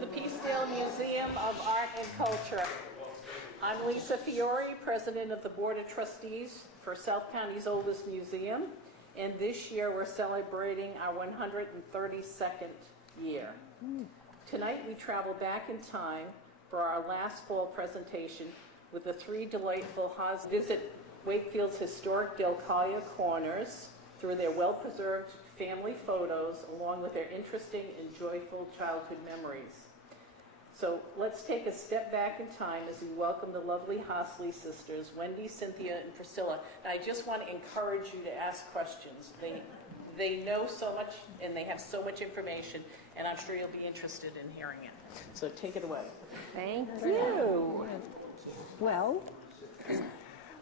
the Peacedale Museum of Art and Culture. I'm Lisa Fiore, President of the Board of Trustees for South County's oldest museum, and this year we're celebrating our 132nd year. Tonight we travel back in time for our last fall presentation with the three delightful Haas visit Wakefield's historic Dale Carlia Corners through their well-preserved family photos along with their interesting and joyful childhood memories. So let's take a step back in time as we welcome the lovely Hosley sisters, Wendy, Cynthia, and Priscilla. And I just want to encourage you to ask questions. They know so much and they have so much information, and I'm sure you'll be interested in hearing it. So take it away. Thank you. Well,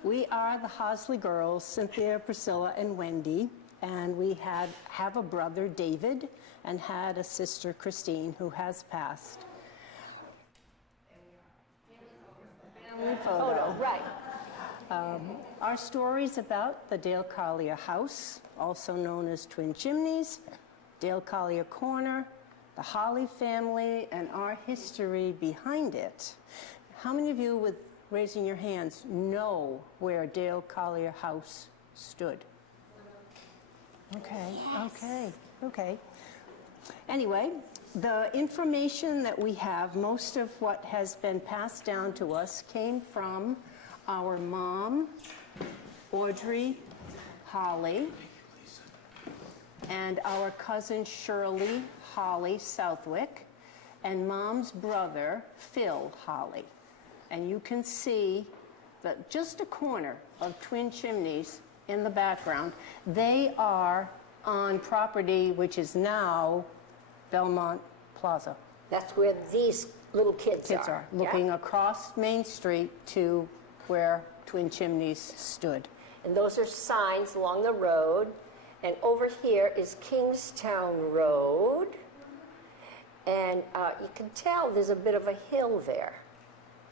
we are the Hosley girls, Cynthia, Priscilla, and Wendy, and we have a brother, David, and had a sister, Christine, who has passed. Family photo. Right. Our story is about the Dale Carlia House, also known as Twin Chimneys, Dale Carlia Corner, the Holly family, and our history behind it. How many of you, with raising your hands, know where Dale Carlia House stood? Okay, yes. Okay. Anyway, the information that we have, most of what has been passed down to us came from our mom, Audrey Holly, and our cousin Shirley Holly Southwick, and mom's brother, Phil Holly. And you can see that just a corner of Twin Chimneys in the background. They are on property which is now Belmont Plaza. That's where these little kids are. Looking across Main Street to where Twin Chimneys stood. And those are signs along the road. And over here is Kingstown Road. And you can tell there's a bit of a hill there.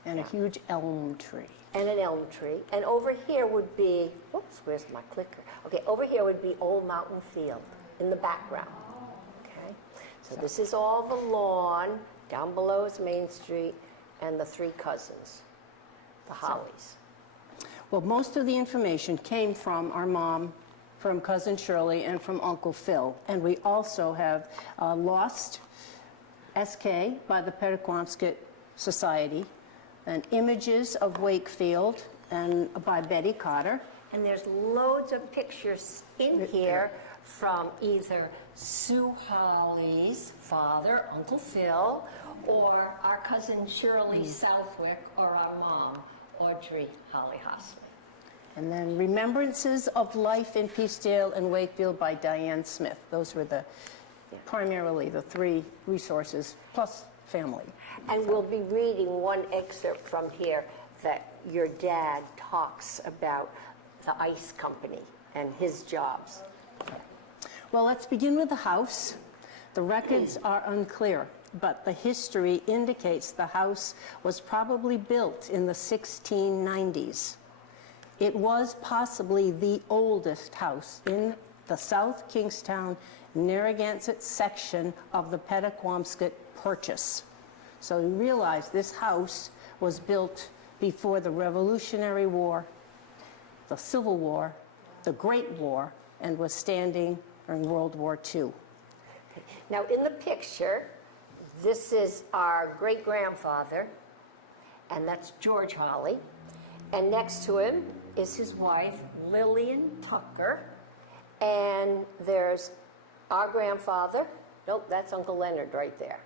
And a huge elm tree. And an elm tree. And over here would be, whoops, where's my clicker? Okay, over here would be Old Mountain Field in the background. Okay, so this is all the lawn. Down below is Main Street and the three cousins, the Hollies. Well, most of the information came from our mom, from Cousin Shirley, and from Uncle Phil. And we also have lost SK by the Pettaquamscut Society, and images of Wakefield and by Betty Cotter. And there's loads of pictures in here from either Sue Holly's father, Uncle Phil, or our cousin Shirley Southwick, or our mom, Audrey Holly Hosley. And then Remembrances of Life in Peacedale and Wakefield by Diane Smith. Those were primarily the three resources, plus family. And we'll be reading one excerpt from here that your dad talks about the ice company and his jobs. Well, let's begin with the house. The records are unclear, but the history indicates the house was probably built in the 1690s. It was possibly the oldest house in the South Kingstown, Narragansett section of the Pettaquamscut Purchase. So you realize this house was built before the Revolutionary War, the Civil War, the Great War, and was standing during World War II. Now in the picture, this is our great-grandfather, and that's George Holly. And next to him is his wife, Lillian Tucker. And there's our grandfather. Nope, that's Uncle Leonard right there.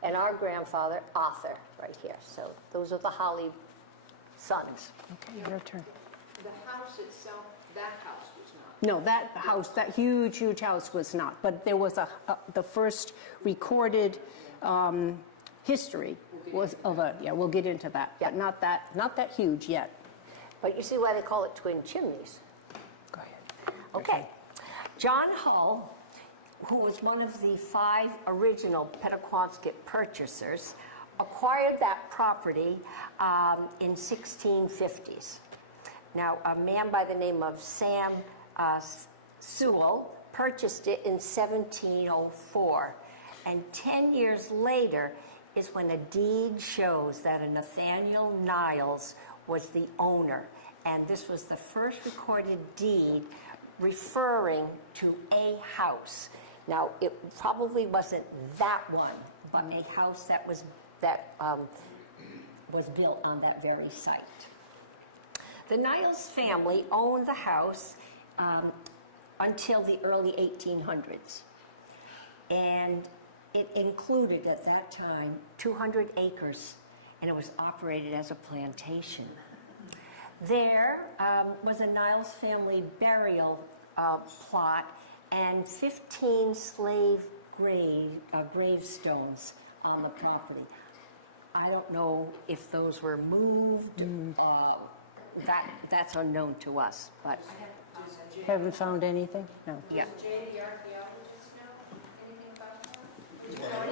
And our grandfather, Arthur, right here. So those are the Holly sons. Okay, your turn. The house itself, that house was not. No, that house, that huge house was not. But there was the first recorded history was of a, we'll get into that. Yeah. But not that huge yet. But you see why they call it Twin Chimneys. Go ahead. Okay. John Hull, who was one of the 5 original Pettaquamscut purchasers, acquired that property in 1650s. Now, a man by the name of Sam Sewell purchased it in 1704, and 10 years later, is when a deed shows that a Nathaniel Niles was the owner. And this was the first recorded deed referring to a house. Now, it probably wasn't that one, but a house that was built on that very site. The Niles family owned the house until the early 1800s. And it included, at that time, 200 acres, and it was operated as a plantation. There was a Niles family burial plot and 15 slave gravestones on the property. I don't know if those were moved. That's unknown to us, but Haven't found anything? No. yeah. Jay, the archaeologist, know anything about that? I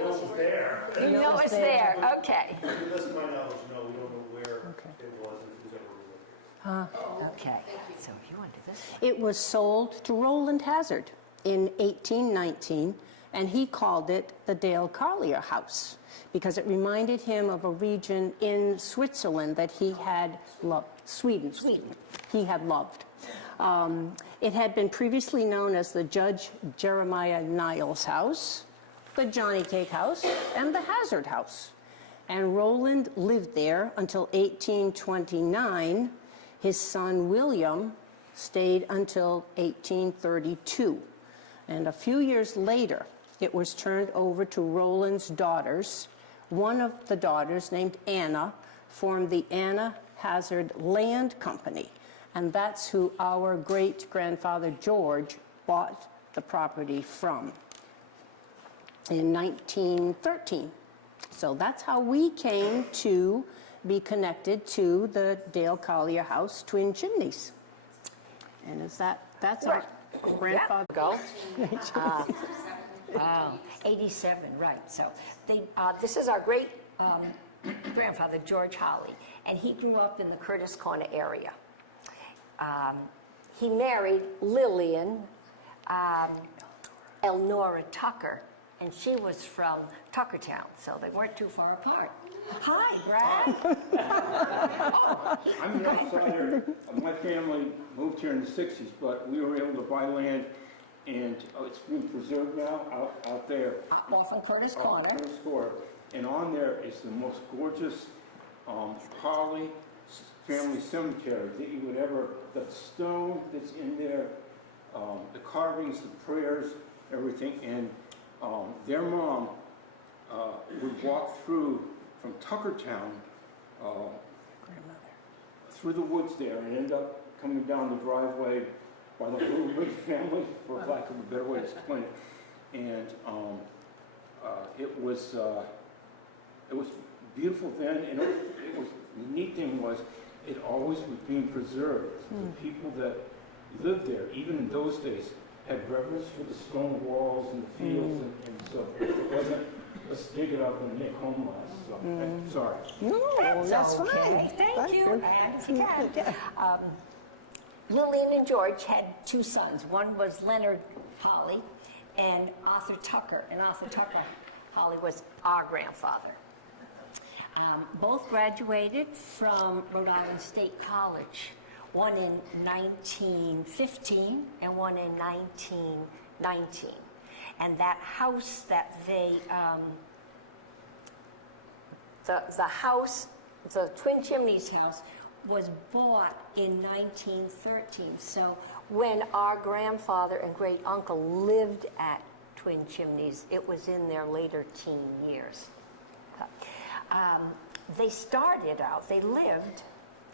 know it's there. You know it's there, okay. To the best of my knowledge, no, we don't know where it was, if it was ever relocated. Okay, so if you want to do this. It was sold to Rowland Hazard in 1819, and he called it the Dale Carlia House because it reminded him of a region in Switzerland that he had loved, Sweden. He had loved. It had been previously known as the Judge Jeremiah Niles House, the Johnny Cake House, and the Hazard House. And Rowland lived there until 1829. His son William stayed until 1832. And a few years later, it was turned over to Rowland's daughters. One of the daughters, named Anna, formed the Anna Hazard Land Company. And that's who our great-grandfather George bought the property from in 1913. So that's how we came to be connected to the Dale Carlia House, Twin Chimneys. And that's our grandfather. Go. Wow, 87, right. So this is our great grandfather, George Holly, and he grew up in the Curtis Corner area. He married Lillian Elnora Tucker, and she was from Tuckertown, so they weren't too far apart. Hi, Brad. I'm an outsider. My family moved here in the 60s, but we were able to buy land, and it's been preserved now out there. Off on Curtis Corner. Curtis Corner. And on there is the most gorgeous Holly family cemetery that you would ever, the stone that's in there, the carvings, the prayers, everything. And their mom would walk through from Tuckertown through the woods there and end up coming down the driveway by the Little Ridge family, for lack of a better way to explain it. And it was beautiful then, and it was the neat thing was it always was being preserved. The people that lived there, even in those days, had reverence for the stone walls and the fields and so forth. It wasn't, let's dig it up and make home lives. So, I'm sorry. No, that's okay. fine. Thank you. I understand. Lillian and George had two sons. One was Leonard Holly and Arthur Tucker. And Arthur Tucker Holly was our grandfather. Both graduated from Rhode Island State College, one in 1915 and one in 1919. And that house that they, the house, the Twin Chimneys house, was bought in 1913. So when our grandfather and great uncle lived at Twin Chimneys, it was in their later teen years. They started out,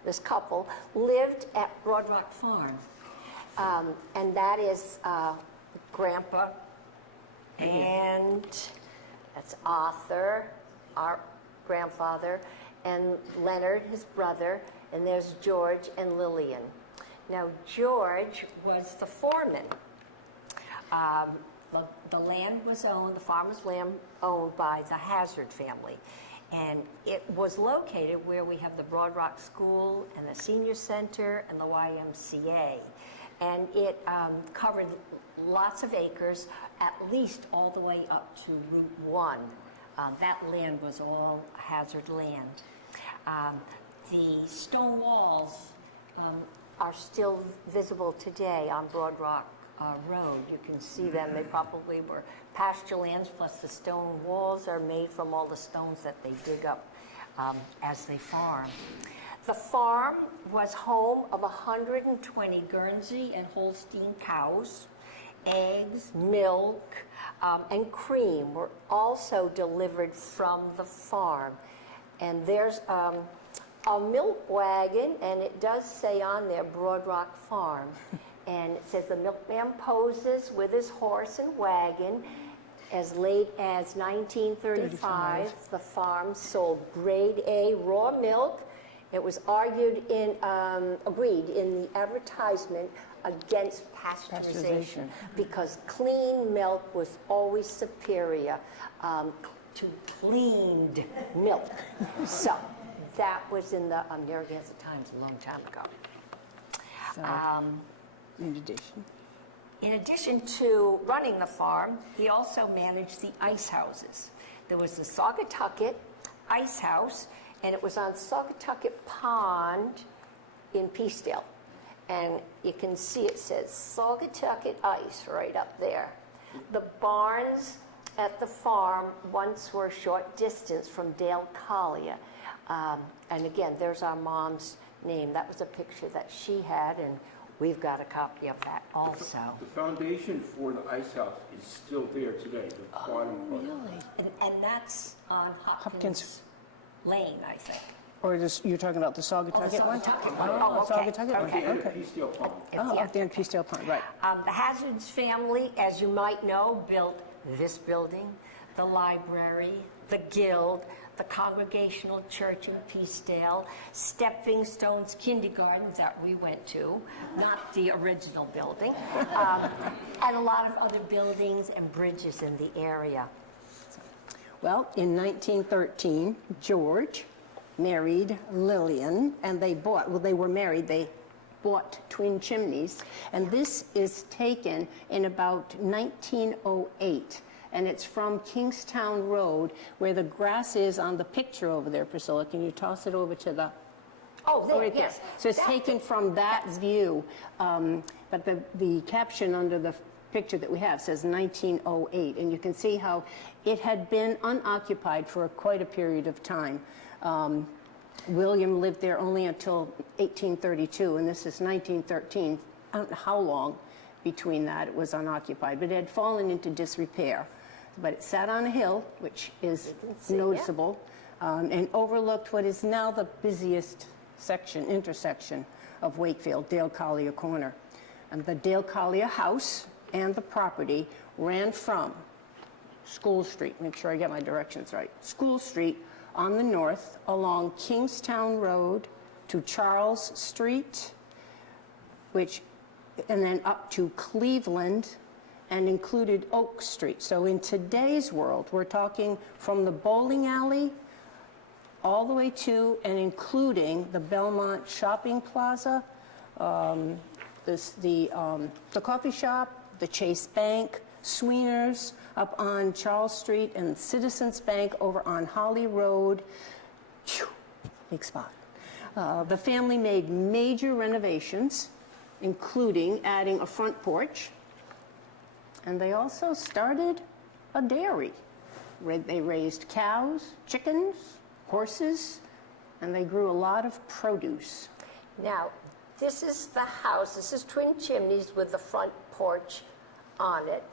this couple lived at Broad Rock Farm. And that is Grandpa and that's Arthur, our grandfather, and Leonard, his brother, and there's George and Lillian. Now, George was the foreman. The land was owned, the farmer's land owned by the Hazard family. And it was located where we have the Broad Rock School and the Senior Center and the YMCA. And it covered lots of acres, at least all the way up to Route 1 That land was all Hazard land. The stone walls are still visible today on Broad Rock Road. You can see them. They probably were pasture lands, plus the stone walls are made from all the stones that they dig up as they farm. The farm was home of 120 Guernsey and Holstein cows. Eggs, milk, and cream were also delivered from the farm. And there's a milk wagon, and it does say on there Broad Rock Farm. And it says the milkman poses with his horse and wagon. As late as 1935, the farm sold grade A raw milk. It was agreed in the advertisement against pasteurization because clean milk was always superior to cleaned milk. So that was in the Narragansett Times a long time ago. So, in addition to running the farm, he also managed the ice houses. There was the Saugatucket Ice House, and it was on Saugatucket Pond in Peacedale. And you can see it says Saugatucket Ice right up there. The barns at the farm once were a short distance from Dale Carlia. And again, there's our mom's name. That was a picture that she had, and we've got a copy of that also. The foundation for the ice house is still there today, the bottom part. really? And that's on Hopkins Lane, I think. Or you're talking about the Saugatucket one? Saugatucket one. Oh, Oh, okay. Saugatucket one. Okay. Okay. Peacedale Pond. Oh, up there in Peacedale Pond, right. The Hazards family, as you might know, built this building, the library, the guild, the Congregational Church in Peacedale, Stepping Stones Kindergarten that we went to, not the original building, and a lot of other buildings and bridges in the area. Well, in 1913, George married Lillian, and they were married, they bought Twin Chimneys, and this is taken in about 1908, and it's from Kingstown Road, where the grass is on the picture over there, Priscilla. Can you toss it over to the... Oh, there, right there. yes. So it's taken from that view, but the caption under the picture that we have says 1908, and you can see how it had been unoccupied for quite a period of time. William lived there only until 1832, and this is 1913. I don't know how long between that it was unoccupied, but it had fallen into disrepair. But it sat on a hill, which is noticeable, and overlooked what is now the busiest intersection of Wakefield, Dale Carlia Corner. And the Dale Carlia House and the property ran from School Street, make sure I get my directions right, School Street on the north along Kingstown Road to Charles Street, and then up to Cleveland, and included Oak Street. So in today's world, we're talking from the bowling alley all the way to and including the Belmont Shopping Plaza, the coffee shop, the Chase Bank, Sweener's up on Charles Street, and Citizens Bank over on Holly Road. Phew, big spot. The family made major renovations, including adding a front porch, and they also started a dairy. They raised cows, chickens, horses, and they grew a lot of produce. Now, this is the house. This is Twin Chimneys with the front porch on it.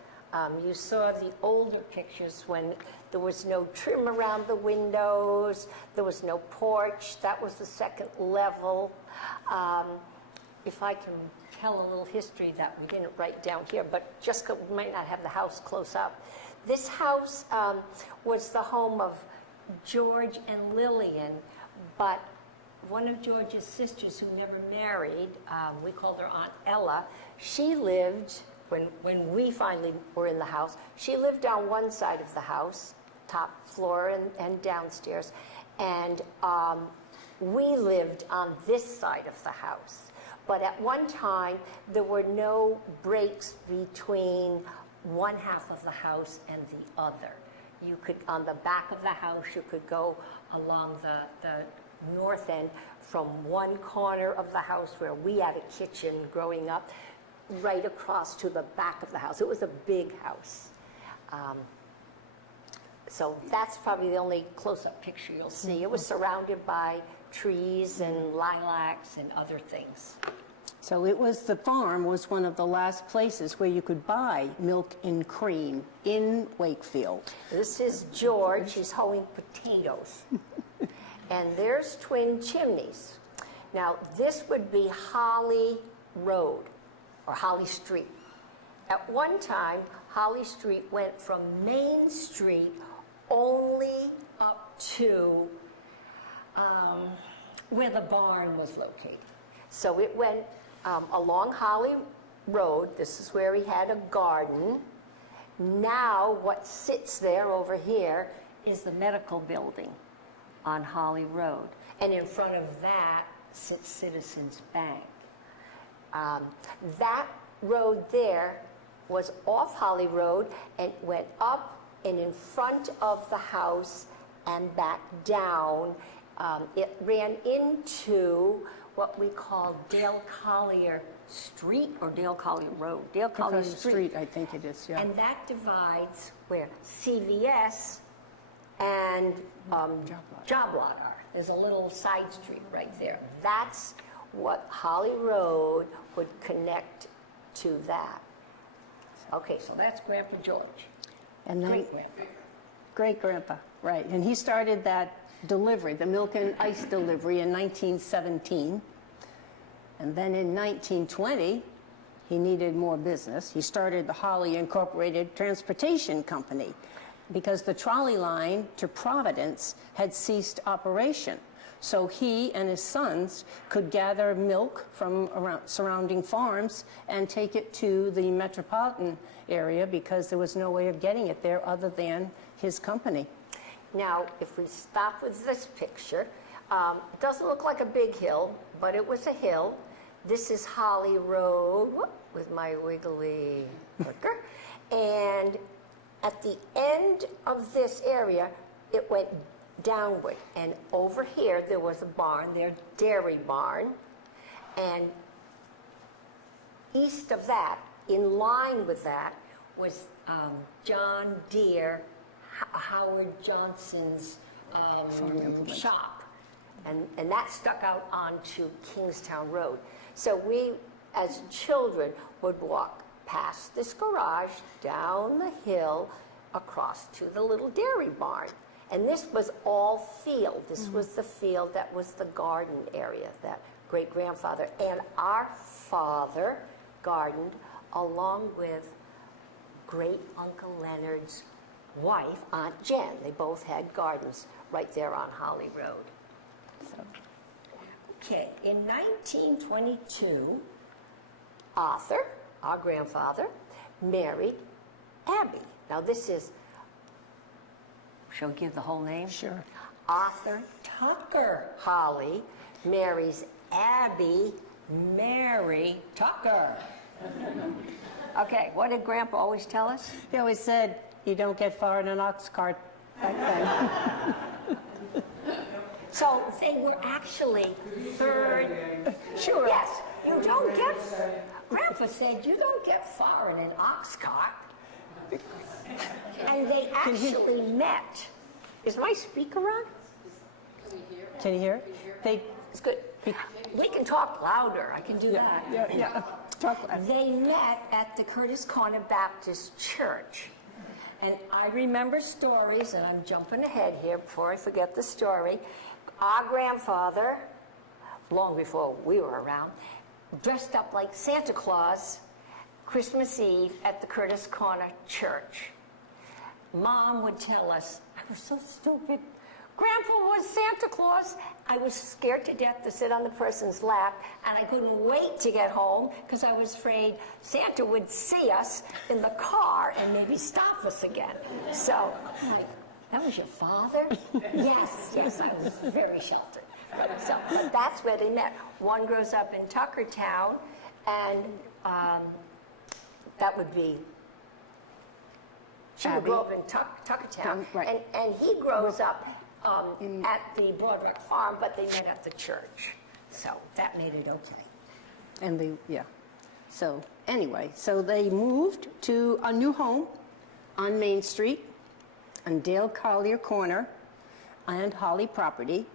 You saw the older pictures when there was no trim around the windows, there was no porch. That was the second level. If I can tell a little history that we didn't write down here, but just we might not have the house close up. This house was the home of George and Lillian, but one of George's sisters who never married, we called her Aunt Ella, she lived, when we finally were in the house, she lived on one side of the house, top floor and downstairs, and we lived on this side of the house. But at one time, there were no breaks between one half of the house and the other. You could, on the back of the house, you could go along the north end from one corner of the house where we had a kitchen growing up, right across to the back of the house. It was a big house. So that's probably the only close-up picture you'll see. It was surrounded by trees and lilacs and other things. So the farm was one of the last places where you could buy milk and cream in Wakefield. This is George, he's hoeing potatoes. And there's Twin Chimneys. Now, this would be Holly Road, or Holly Street. At one time, Holly Street went from Main Street only up to where the barn was located. So it went along Holly Road. This is where he had a garden. Now what sits there over here is the medical building on Holly Road. And in front of that sits Citizens Bank. That road there was off Holly Road and went up and in front of the house and back down. It ran into what we call Dale Carlia Street or Dale Carlia Road. Dale Carlia Street, I think it is, yeah. and that divides where CVS and Job Lot are. There's a little side street right there. That's what Holly Road would connect to that. Okay, so that's Grandpa George. And then Great-grandpa. great-grandpa, right. And he started that delivery, the milk and ice delivery, in 1917. And then in 1920, he needed more business. He started the Holly Incorporated Transportation Company because the trolley line to Providence had ceased operation. So he and his sons could gather milk from around surrounding farms and take it to the metropolitan area because there was no way of getting it there other than his company. Now, if we stop with this picture, it doesn't look like a big hill, but it was a hill. This is Holly Road, whoop, with my wiggly clicker. And at the end of this area, it went downward. And over here, there was a barn, their dairy barn. And east of that, in line with that, was John Deere, Howard Johnson's shop. And that stuck out onto Kingstown Road. So we, as children, would walk past this garage, down the hill, across to the little dairy barn. And this was all field. This was the field that was the garden area that great-grandfather and our father gardened along with great-uncle Leonard's wife, Aunt Jen. They both had gardens right there on Holly Road. So, okay, in 1922, Arthur, our grandfather, married Abby. Now this is, shall we give the whole name? Sure. Arthur Tucker Holly marries Abby Mary Tucker. Okay, what did Grandpa always tell us? He always said, you don't get far in an ox cart back then. So they were actually third. Sure. Yes, you don't get, Grandpa said, you don't get far in an ox cart. And they actually met. Is my speaker on? Can you hear? They, It's good. We can talk louder. I can do that. yeah. Talk loud. They met at the Curtis Corner Baptist Church. And I remember stories, and I'm jumping ahead here before I forget the story. Our grandfather, long before we were around, dressed up like Santa Claus Christmas Eve at the Curtis Corner Church. Mom would tell us, I was so stupid. Grandpa was Santa Claus. I was scared to death to sit on the person's lap, and I couldn't wait to get home because I was afraid Santa would see us in the car and maybe stop us again. So, I'm like, that was your father? Yes, I was very sheltered. So, but that's where they met. One grows up in Tuckertown, and that would be She would grow up in Tuckertown, Right. and he grows up at the Broadwalk Farm, but they met at the church. So that made it okay. And so anyway, so they moved to a new home on Main Street, on Dale Carlia Corner, and Holly property.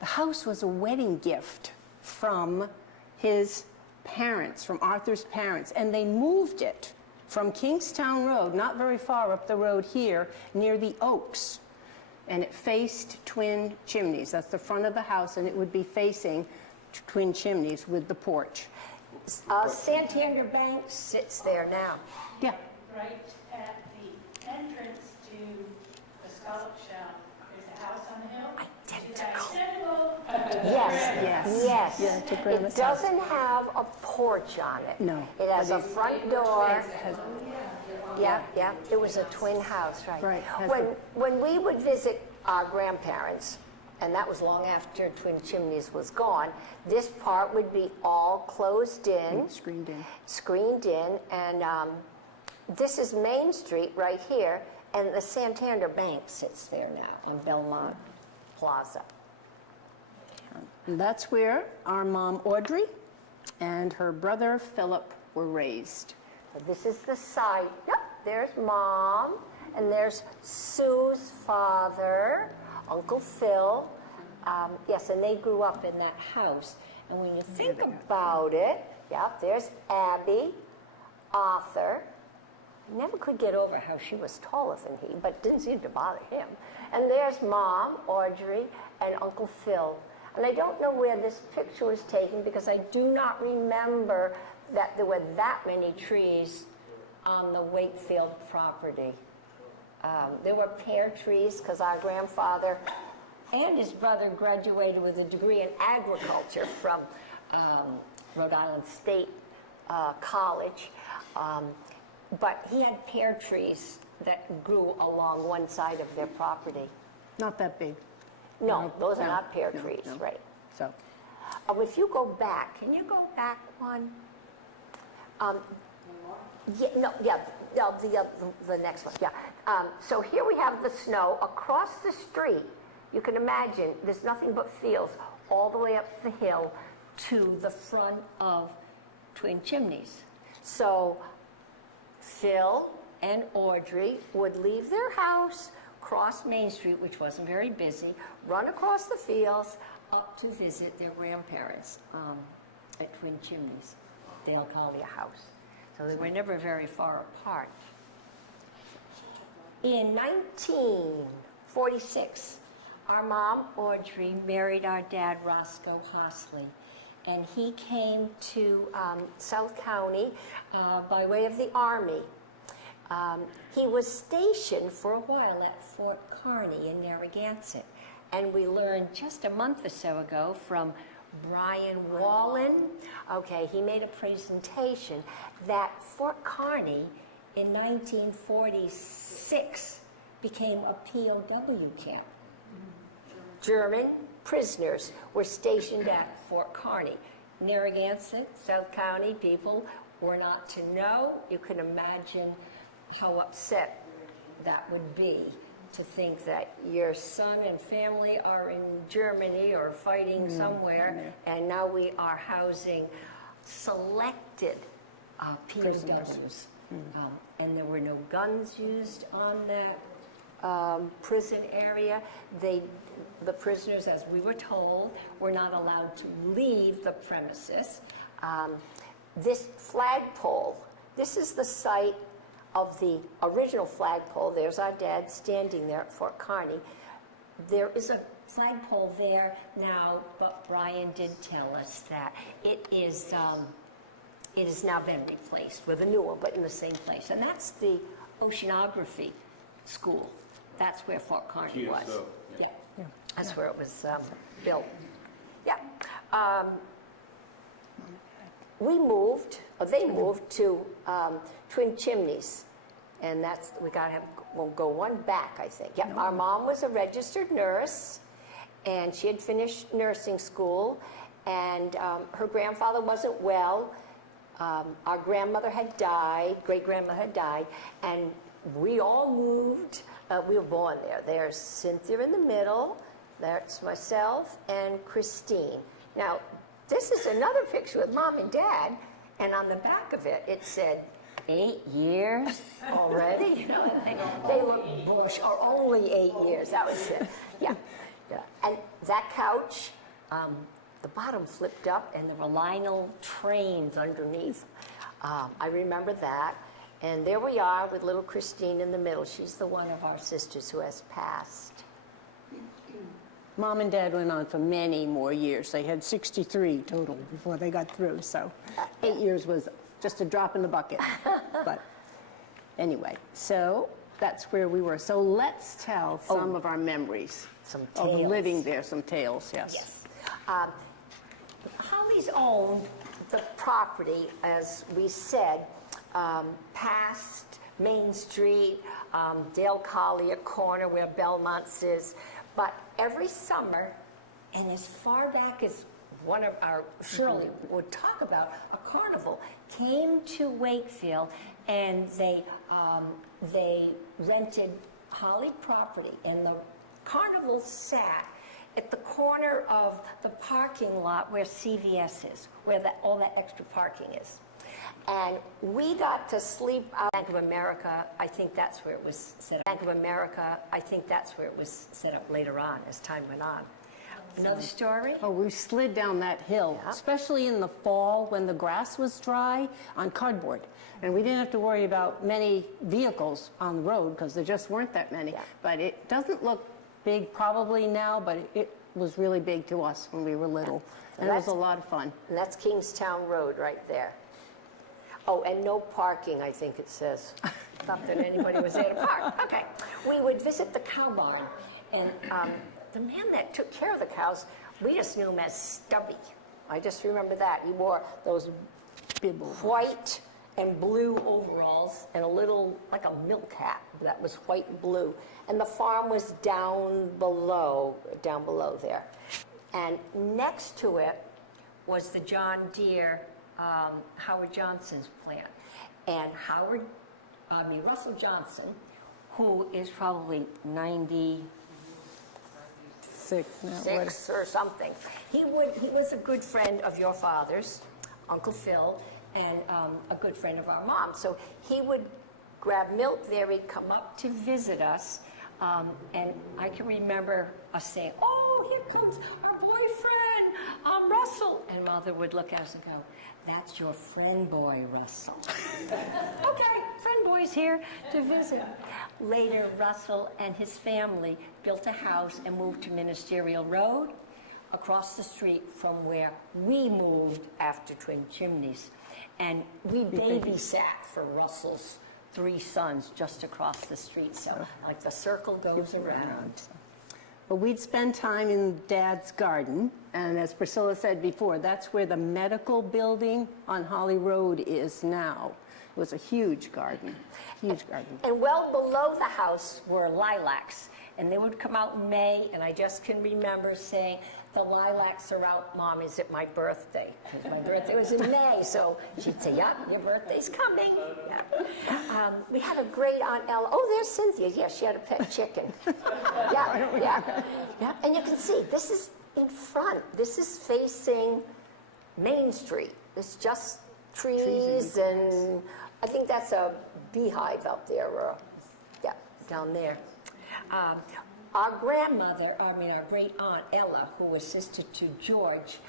The house was a wedding gift from his parents, from Arthur's parents, and they moved it from Kingstown Road, not very far up the road here, near the Oaks. And it faced Twin Chimneys. That's the front of the house, and it would be facing Twin Chimneys with the porch. Santander Bank sits there now. Yeah. Right at the entrance to the Scallop Shop, there's a house on the hill. Identical. Identical. Yes. Yeah, to Grandma's It doesn't have a porch on it. No. It has But a front door. Yeah. It was a twin house, right? Right. When we would visit our grandparents, and that was long after Twin Chimneys was gone, this part would be all closed in. Screened in, and this is Main Street right here, and the Santander Bank sits there now on Belmont Plaza. And that's where our mom Audrey and her brother Philip were raised. So this is the side. Yep, there's Mom, and there's Sue's father, Uncle Phil. Yes, and they grew up in that house. And when you think about it, yep, there's Abby, Arthur. Never could get over how she was taller than he, but it didn't seem to bother him. And there's Mom, Audrey, and Uncle Phil. And I don't know where this picture was taken because I do not remember that there were that many trees on the Wakefield property. There were pear trees because our grandfather and his brother graduated with a degree in agriculture from Rhode Island State College. But he had pear trees that grew along one side of their property. Not that big. No, those are no, not pear no, trees, no. right? So, If you go back, can you go back one? The next one, yeah. So here we have the snow across the street. You can imagine there's nothing but fields all the way up the hill to the front of Twin Chimneys. So Phil and Audrey would leave their house, cross Main Street, which wasn't very busy, run across the fields up to visit their grandparents at Twin Chimneys, Dale Carlia House. So they were never very far apart. In 1946, our mom, Audrey, married our dad, Roscoe Hosley, and he came to South County by way of the Army. He was stationed for a while at Fort Kearny in Narragansett, and we learned just a month or so ago from Brian Wallen, okay, he made a presentation that Fort Kearny in 1946 became a POW camp. German prisoners were stationed at Fort Kearny. Narragansett, South County people were not to know. You can imagine how upset that would be to think that your son and family are in Germany or fighting somewhere, and now we are housing selected POWs. And there were no guns used on that prison area. The prisoners, as we were told, were not allowed to leave the premises. This flagpole, this is the site of the original flagpole. There's our dad standing there at Fort Kearny. There is a flagpole there now, but Brian did tell us that it has now been replaced with a new one, but in the same place. And that's the oceanography school. That's where Fort Kearny was. GSO, Yeah. That's where it was built. Yeah. They moved to Twin Chimneys, and we'll go one back, I think. Yeah, our mom was a registered nurse, and she had finished nursing school, and her grandfather wasn't well. Our grandmother had died, great-grandmother had died, and we all moved. We were born there. There's Cynthia in the middle. That's myself and Christine. Now, this is another picture with Mom and Dad, and on the back of it, it said, 8 years already? They look bush, or only 8 years. That was it. Yeah. And that couch, the bottom flipped up, and there were lino trains underneath. I remember that. And there we are with little Christine in the middle. She's the one of our sisters who has passed. Mom and Dad went on for many more years. They had 63 total before they got through, so 8 years was just a drop in the bucket. But anyway, so that's where we were. So let's tell some of our memories. Some of tales. living there, some tales, yes. Yes. Holly's owned the property, as we said, past Main Street, Dale Carlia Corner, where Belmont's is. But every summer, and as far back as one of our Shirley would talk about, a carnival came to Wakefield, and they rented Holly property, and the carnival sat at the corner of the parking lot where CVS is, where all that extra parking is. And we got to sleep out. Bank of America, I think that's where it was set up. Bank of America, I think that's where it was set up later on, as time went on. Another story? Oh, we slid down that hill, Yeah. especially in the fall when the grass was dry, on cardboard. And we didn't have to worry about many vehicles on the road because there just weren't that many. Yeah. But it doesn't look big probably now, but it was really big to us when we were little. And it was a lot of fun. And that's Kingstown Road right there. Oh, and no parking, I think it says. Not that anybody was there to park. Okay. We would visit the cow barn, and the man that took care of the cows, we just knew him as Stubby. I just remember that. He wore those white and blue overalls and a little, like a milk hat that was white and blue. And the farm was down below there. And next to it was the John Deere Howard Johnson's plant. And Russell Johnson, who is probably 96 or something, he was a good friend of your father's, Uncle Phil, and a good friend of our mom. So he would grab milk there, he'd come up to visit us, and I can remember us saying, "Oh, here comes our boyfriend, Russell." And Mother would look at us and go, "That's your friend boy, Russell." Okay, friend boy's here to visit. Later, Russell and his family built a house and moved to Ministerial Road, across the street from where we moved after Twin Chimneys. And we babysat for Russell's 3 sons just across the street. So, like, the circle goes around. But we'd spend time in Dad's garden, and as Priscilla said before, that's where the medical building on Holly Road is now. It was a huge garden, huge garden. And well below the house were lilacs, and they would come out in May, and I just can remember saying, "The lilacs are out, Mom, is it my birthday?" Because my birthday was in May, so she'd say, "Yep, your birthday's coming." Yeah. We had a great Aunt Ella. Oh, there's Cynthia. Yeah, she had a pet chicken. Yeah. And you can see, this is in front. This is facing Main Street. It's just trees and I think that's a beehive up there, down there. Our grandmother, our great aunt Ella, who was sister to George,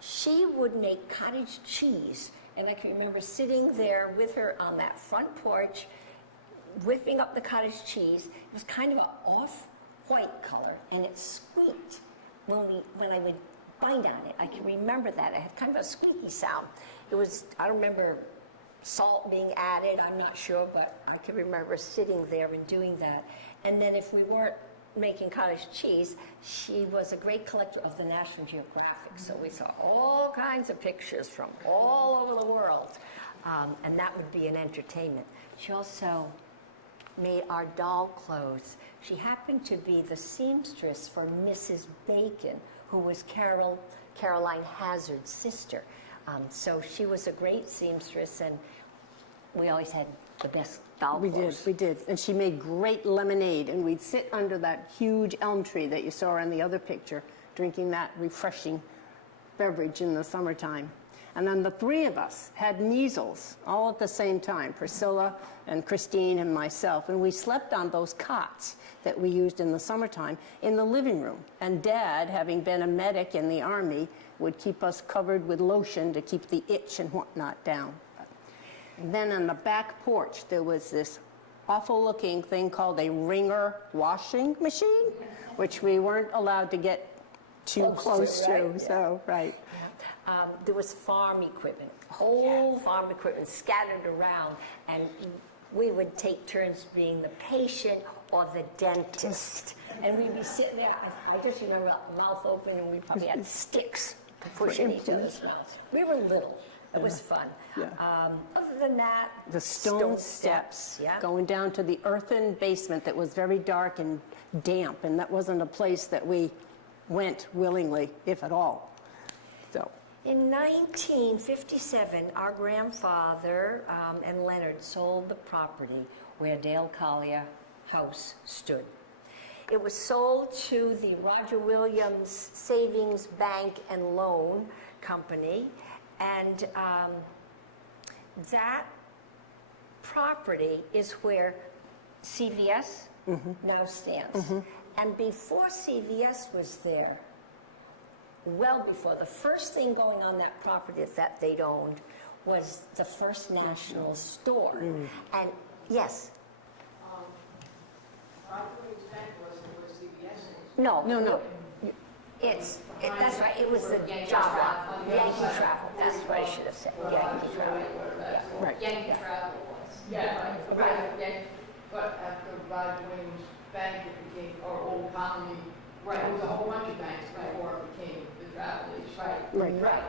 she would make cottage cheese. And I can remember sitting there with her on that front porch, whipping up the cottage cheese. It was kind of an off-white color, and it squeaked when I would bite on it. I can remember that. It had kind of a squeaky sound. I don't remember salt being added, I'm not sure, but I can remember sitting there and doing that. And then if we weren't making cottage cheese, she was a great collector of the National Geographic, so we saw all kinds of pictures from all over the world, and that would be an entertainment. She also made our doll clothes. She happened to be the seamstress for Mrs. Bacon, who was Caroline Hazard's sister. So she was a great seamstress, and we always had the best doll We did, clothes. we did. And she made great lemonade, and we'd sit under that huge elm tree that you saw in the other picture, drinking that refreshing beverage in the summertime. And then the three of us had measles all at the same time, Priscilla and Christine and myself. And we slept on those cots that we used in the summertime in the living room. And Dad, having been a medic in the Army, would keep us covered with lotion to keep the itch and whatnot down. And then on the back porch, there was this awful-looking thing called a ringer washing machine, which we weren't allowed to get too close to. Right? So, right. There was farm equipment, whole farm equipment scattered around, and we would take turns being the patient or the dentist. And we'd be sitting there, I just remember mouth open, and we probably had sticks to push in each other's mouths. We were little. It was fun. Yeah. Other than that, The stone steps yeah. going down to the earthen basement that was very dark and damp, and that wasn't a place that we went willingly, if at all. So, In 1957, our grandfather and Leonard sold the property where Dale Carlia House stood. It was sold to the Roger Williams Savings Bank and Loan Company, and that property is where CVS now stands. And before CVS was there, well before, the first thing going on that property that they'd owned was the First National store. And yes, no, that's right, it was the job lot, Yankee Travel, that's what I should have said, Yankee Travel. right. Yankee Travel was. Yeah, right. But after Roger Williams Bank, it became, or Old Colony, there was a whole bunch of banks before it became the Travel Lease. Right.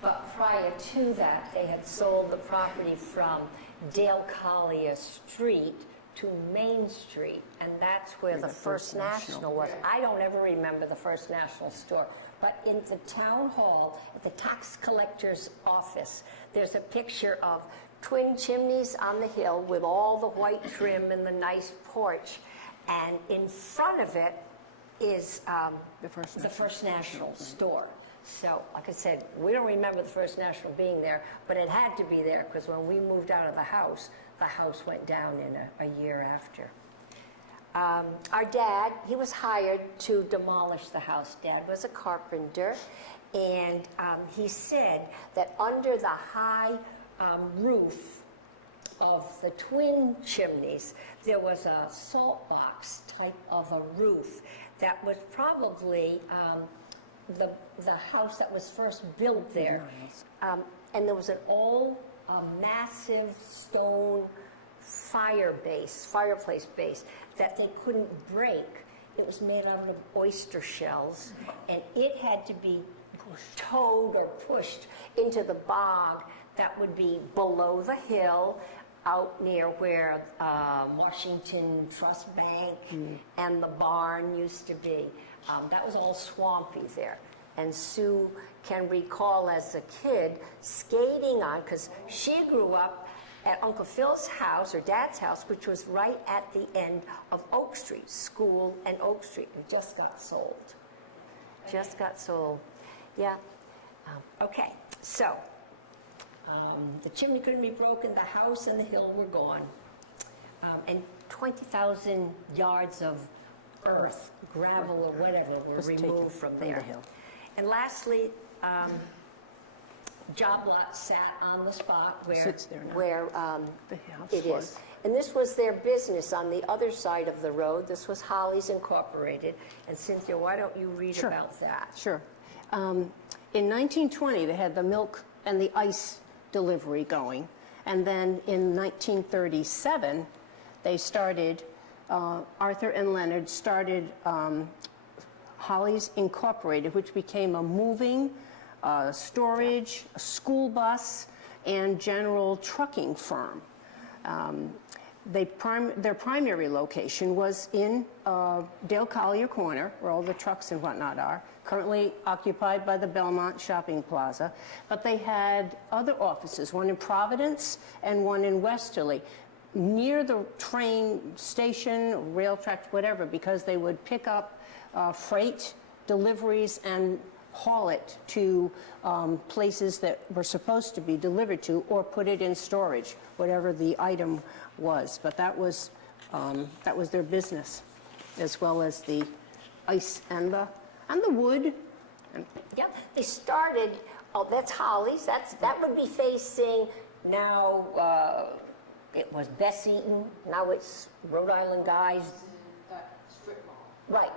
But prior to that, they had sold the property from Dale Carlia Street to Main Street, and that's where the First National was. I don't ever remember the First National store, but in the town hall, at the tax collector's office, there's a picture of Twin Chimneys on the hill with all the white trim and the nice porch, and in front of it is the First National store. So, like I said, we don't remember the First National being there, but it had to be there because when we moved out of the house went down in a year after. Our dad, he was hired to demolish the house. Dad was a carpenter, and he said that under the high roof of the Twin Chimneys, there was a salt box type of a roof that was probably the house that was first built there. And there was an old massive stone fireplace base that they couldn't break. It was made out of oyster shells, and it had to be towed or pushed into the bog that would be below the hill, out near where Washington Trust Bank and the barn used to be. That was all swampy there. And Sue can recall as a kid skating on, because she grew up at Uncle Phil's house, or Dad's house, which was right at the end of Oak Street, School and Oak Street. It just got sold. Just got sold. Yeah. Okay, so the chimney couldn't be broken, the house and the hill were gone. And 20,000 yards of earth, gravel, or whatever were removed from there. And lastly, job lot sat on the spot where it is. And this was their business on the other side of the road. This was Holly's Incorporated. And Cynthia, why don't you read about that? Sure. In 1920, they had the milk and the ice delivery going. And then in 1937, they started, Arthur and Leonard started Holly's Incorporated, which became a moving, storage, a school bus, and general trucking firm. their primary location was in Dale Carlia Corner, where all the trucks and whatnot are, currently occupied by the Belmont Shopping Plaza. But they had other offices, one in Providence and one in Westerly, near the train station, rail tracks, whatever, because they would pick up freight deliveries and haul it to places that were supposed to be delivered to, or put it in storage, whatever the item was. But that was their business, as well as the ice and the wood. Yeah, they started, oh, that's Holly's, that would be facing now, it was Bess Eaton, now it's Rhode Island Guys. That strip mall. Right.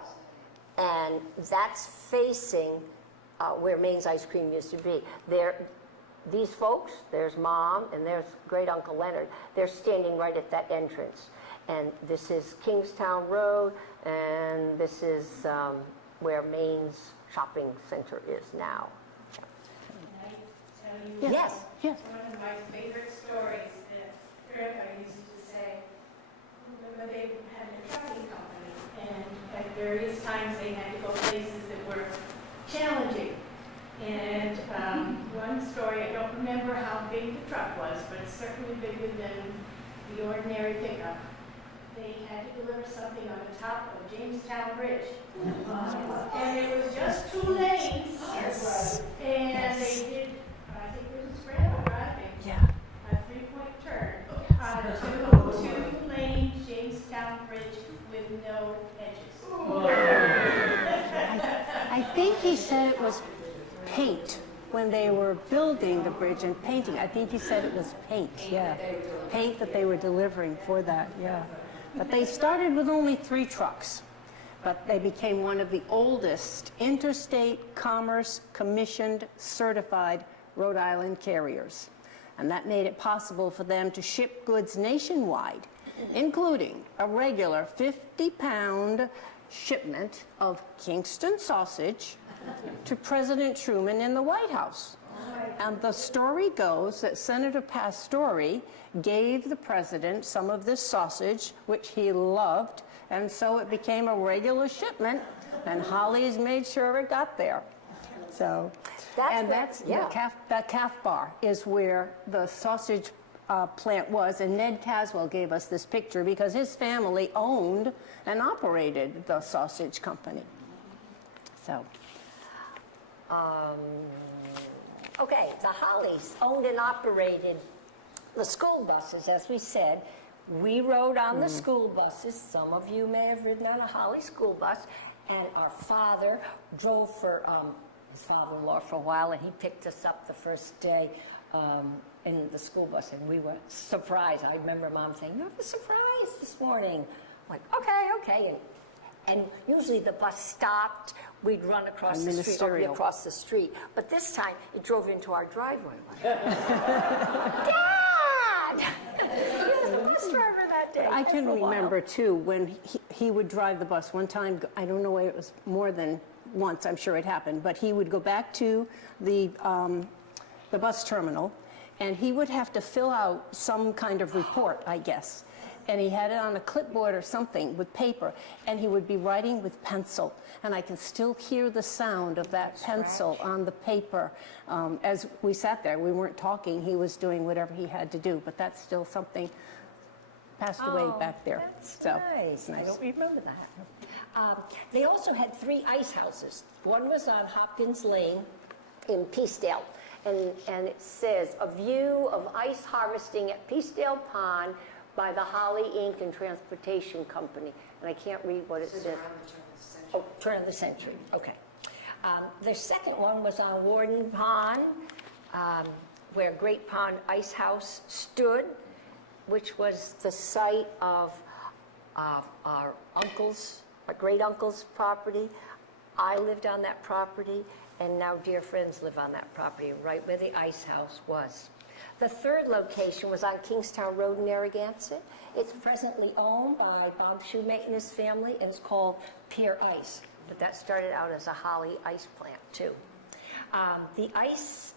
And that's facing where Maine's Ice Cream used to be. These folks, there's Mom and there's Great Uncle Leonard, they're standing right at that entrance. And this is Kingstown Road, and this is where Maine's shopping center is now. Can I tell you? Yes. Yes. One of my favorite stories that Grandpa used to say, when they had a trucking company, and at various times they had to go places that were challenging. And one story, I don't remember how big the truck was, but it's certainly bigger than the ordinary pickup. They had to deliver something on the top of Jamestown Bridge. And it was just 2 lanes. Yes. And they did, I think it was Grandpa driving, Yeah. a 3-point turn on a 2-lane Jamestown Bridge with no edges. I think he said it was paint when they were building the bridge and painting. I think he said it was paint, yeah. Paint that they were delivering for that, yeah. But they started with only 3 trucks, but they became one of the oldest interstate commerce commissioned certified Rhode Island carriers. And that made it possible for them to ship goods nationwide, including a regular 50-pound shipment of Kingston sausage to President Truman in the White House. And the story goes that Senator Pastore gave the president some of this sausage, which he loved, and so it became a regular shipment, and Holly's made sure it got there. So, that Calf Bar is where the sausage plant was, and Ned Caswell gave us this picture because his family owned and operated the sausage company. So. Okay, the Hollies owned and operated the school buses, as we said. We rode on the school buses. Some of you may have ridden on a Holly school bus. And our father drove for his father-in-law for a while, and he picked us up the first day in the school bus, and we were surprised. I remember Mom saying, "You have a surprise this morning." I'm like, okay. And usually the bus stopped, we'd run across the street, or be across the street. But this time, it drove into our driveway. Dad! He was the bus driver that day. I can remember, too, when he would drive the bus. One time, I don't know whether it was more than once, I'm sure it happened, but he would go back to the bus terminal, and he would have to fill out some kind of report, I guess. And he had it on a clipboard or something with paper, and he would be writing with pencil. And I can still hear the sound of that pencil on the paper. As we sat there, we weren't talking, he was doing whatever he had to do, but that's still something passed away back there. That's so nice. I don't remember that. They also had 3 ice houses. One was on Hopkins Lane in Peacedale, and it says, "A view of ice harvesting at Peacedale Pond by the Holly Ink and Transportation Company." And I can't read what it says. Oh, turn of the century. Okay. The second one was on Warden Pond, where Great Pond Ice House stood, which was the site of our great uncle's property. I lived on that property, and now dear friends live on that property, right where the ice house was. The third location was on Kingstown Road in Narragansett. It's presently owned by Bob Shoemate and his family, and it's called Pier Ice. But that started out as a Holly ice plant, too. The ice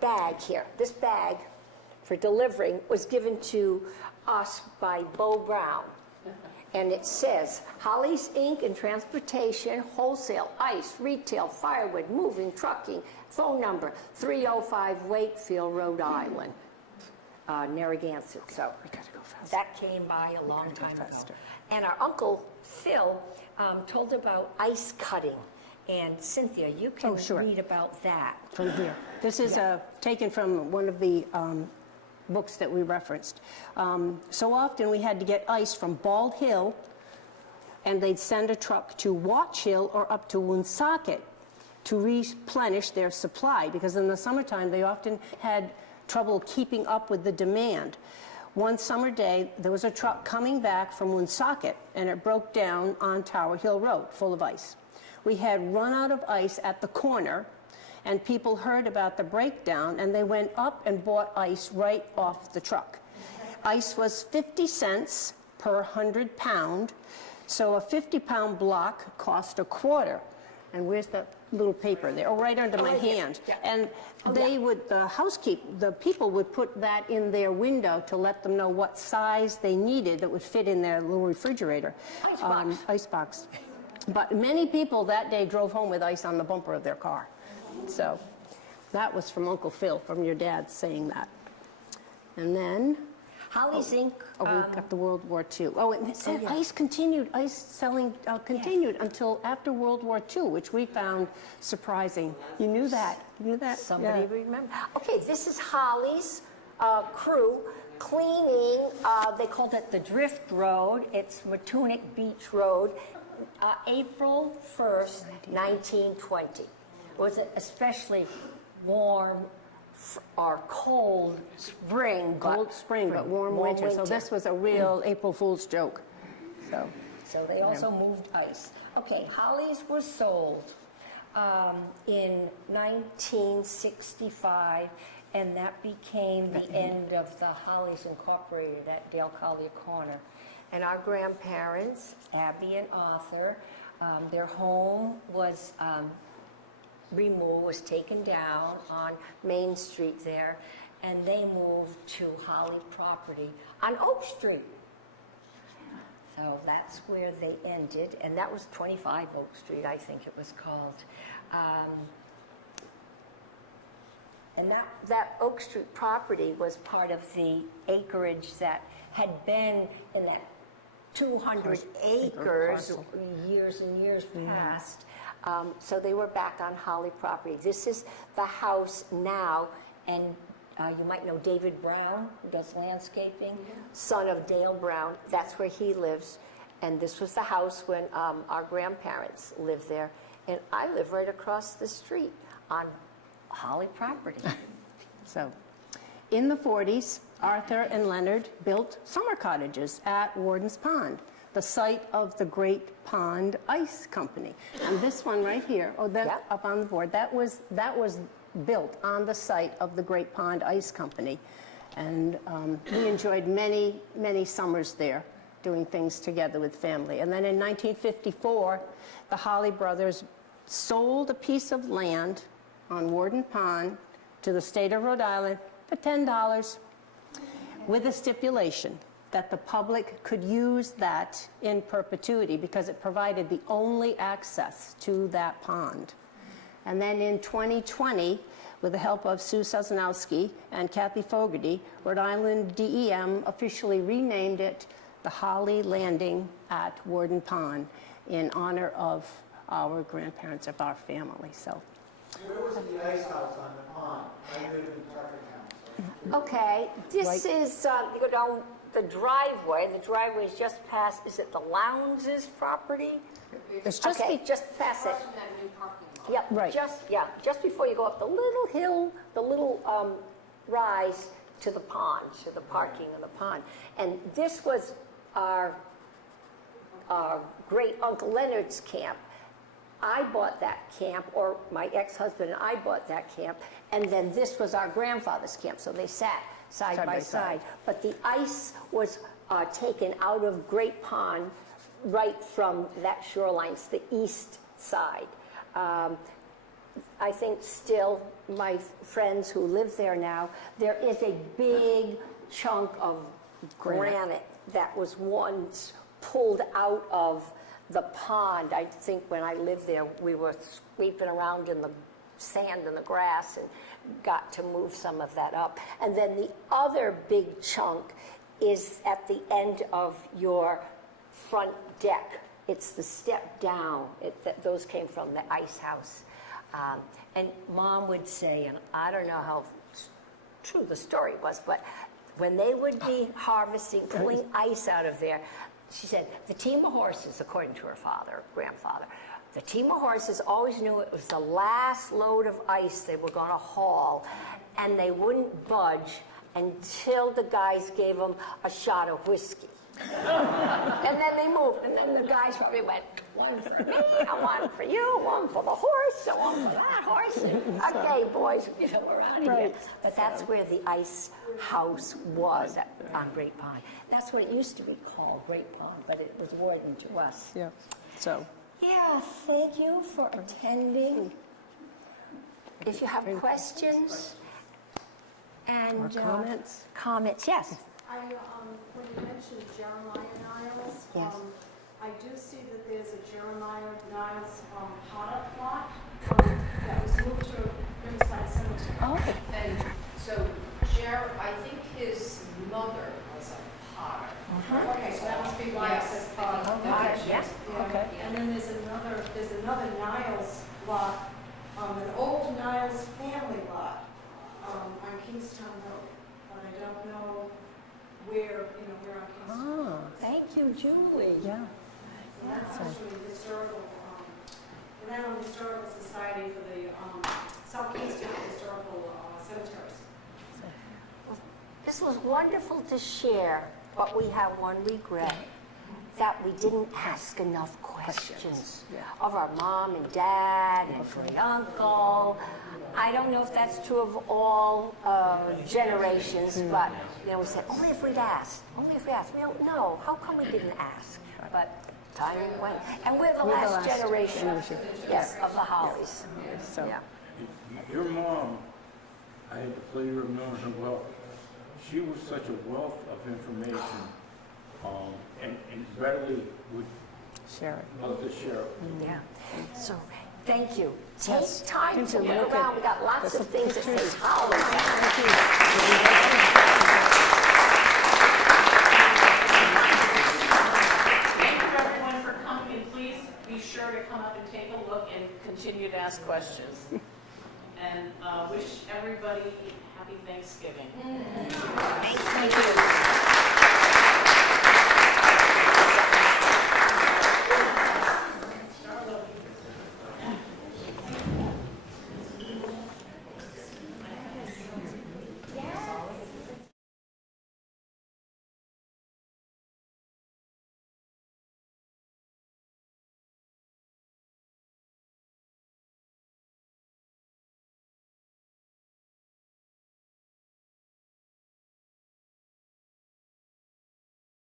bag here, this bag for delivering was given to us by Bo Brown. And it says, Holly's Inc. and Transportation, Wholesale, Ice, Retail, Firewood, Moving, Trucking, phone number 305 Wakefield, Rhode Island, Narragansett. So that came by a long time ago. And our Uncle Phil told about ice cutting. And Cynthia, you can read about that. From here. This is taken from one of the books that we referenced. So often we had to get ice from Bald Hill, and they'd send a truck to Watch Hill or up to Woonsocket to replenish their supply, because in the summertime they often had trouble keeping up with the demand. One summer day, there was a truck coming back from Woonsocket, and it broke down on Tower Hill Road, full of ice. We had run out of ice at the corner, and people heard about the breakdown, and they went up and bought ice right off the truck. Ice was 50 cents per 100 pound, so a 50-pound block cost a quarter. And where's the little paper there? Oh, right under my hand. Yeah. And they would, the people would put that in their window to let them know what size they needed that would fit in their little refrigerator. Icebox. But many people that day drove home with ice on the bumper of their car. So that was from Uncle Phil, from your dad saying that. And then... Holly's Inc. we got the World War II. Oh, and it said ice continued, ice selling continued until after World War II, which we found surprising. You knew that? You knew that? Somebody remember. Okay, this is Holly's crew cleaning, they called it the Drift Road. It's Matunic Beach Road, April 1st, 1920. It was an especially warm or cold spring. Cold spring, but warm winter. So this was a real April Fool's joke. So they also moved ice. Okay, Holly's was sold in 1965, and that became the end of the Holly's Incorporated at Dale Carlia Corner. And our grandparents, Abby and Arthur, their home was removed, was taken down on Main Street there, and they moved to Holly property on Oak Street. So that's where they ended, and that was 25 Oak Street, I think it was called. And that Oak Street property was part of the acreage that had been in that 200 acres years and years past. So they were back on Holly property. This is the house now, and you might know David Brown, who does landscaping, son of Dale Brown. That's where he lives. And this was the house when our grandparents lived there. And I live right across the street on Holly property. So, in the 40s, Arthur and Leonard built summer cottages at Warden's Pond, the site of the Great Pond Ice Company. And this one right here, up on the board, that was built on the site of the Great Pond Ice Company. And we enjoyed many, many summers there doing things together with family. And then in 1954, the Holly brothers sold a piece of land on Warden Pond to the state of Rhode Island for $10 with a stipulation that the public could use that in perpetuity because it provided the only access to that pond. And then in 2020, with the help of Sue Sosnowski and Kathy Fogarty, Rhode Island DEM officially renamed it the Holly Landing at Warden Pond in honor of our grandparents, of our family. So. Where was the ice house on the pond? I live in Tuckertown. Okay, this is, you go down the driveway. The driveway is just past, is it the Lowndes' property? It's just just past it. Yep, Right. just before you go up the little hill, the little rise to the pond, to the parking of the pond. And this was our great Uncle Leonard's camp. I bought that camp, or my ex-husband and I bought that camp, and then this was our grandfather's camp, so they sat side by side. But the ice was taken out of Great Pond right from that shoreline. It's the east side. I think still, my friends who live there now, there is a big chunk of granite that was once pulled out of the pond. I think when I lived there, we were sweeping around in the sand and the grass and got to move some of that up. And then the other big chunk is at the end of your front deck. It's the step down. Those came from the ice house. And Mom would say, and I don't know how true the story was, but when they would be harvesting, pulling ice out of there, she said, the team of horses, according to her grandfather, the team of horses always knew it was the last load of ice they were going to haul, and they wouldn't budge until the guys gave them a shot of whiskey. And then they moved, and then the guys probably went, one for me, one for you, one for the horse, and one for that horse. Okay, boys, we're out of here. But that's where the ice house was on Great Pond. That's what it used to be called, Great Pond, but it was wardened to us. Yeah, so. Yeah, thank you for attending. If you have questions and Or comments? comments, yes. When you mentioned Jeremiah Niles, Yes. I do see that there's a Jeremiah Niles pot-up lot that was moved to Riverside Cemetery. Oh, And so I think his mother was a potter. Okay, so that must be why it says pot-up. Okay, yeah, okay. And then there's another Niles lot, an old Niles family lot on Kingstown Road, but I don't know where on Kingstown. Oh, thank you, Julie. Yeah. And that's actually historical, the National Historical Society for the South Kingstown Historical Cemeteries. This was wonderful to share, but we have one regret, that we didn't ask enough questions of our mom and dad and great uncle. I don't know if that's true of all generations, but we said, only if we'd asked, only if we asked. We don't know. How come we didn't ask? But time went. And we're the last generation, yes, of the Hollies. So. Yeah. Your mom, I had the pleasure of knowing her well. She was such a wealth of information, and readily would Share it. love to share it. Yeah. So, thank you. Take Yes. time to Thank you. look around. We got lots of things that say Hollies. Thank you everyone for coming, and please be sure to come up and take a look and continue to ask questions. And wish everybody happy Thanksgiving. Thank you.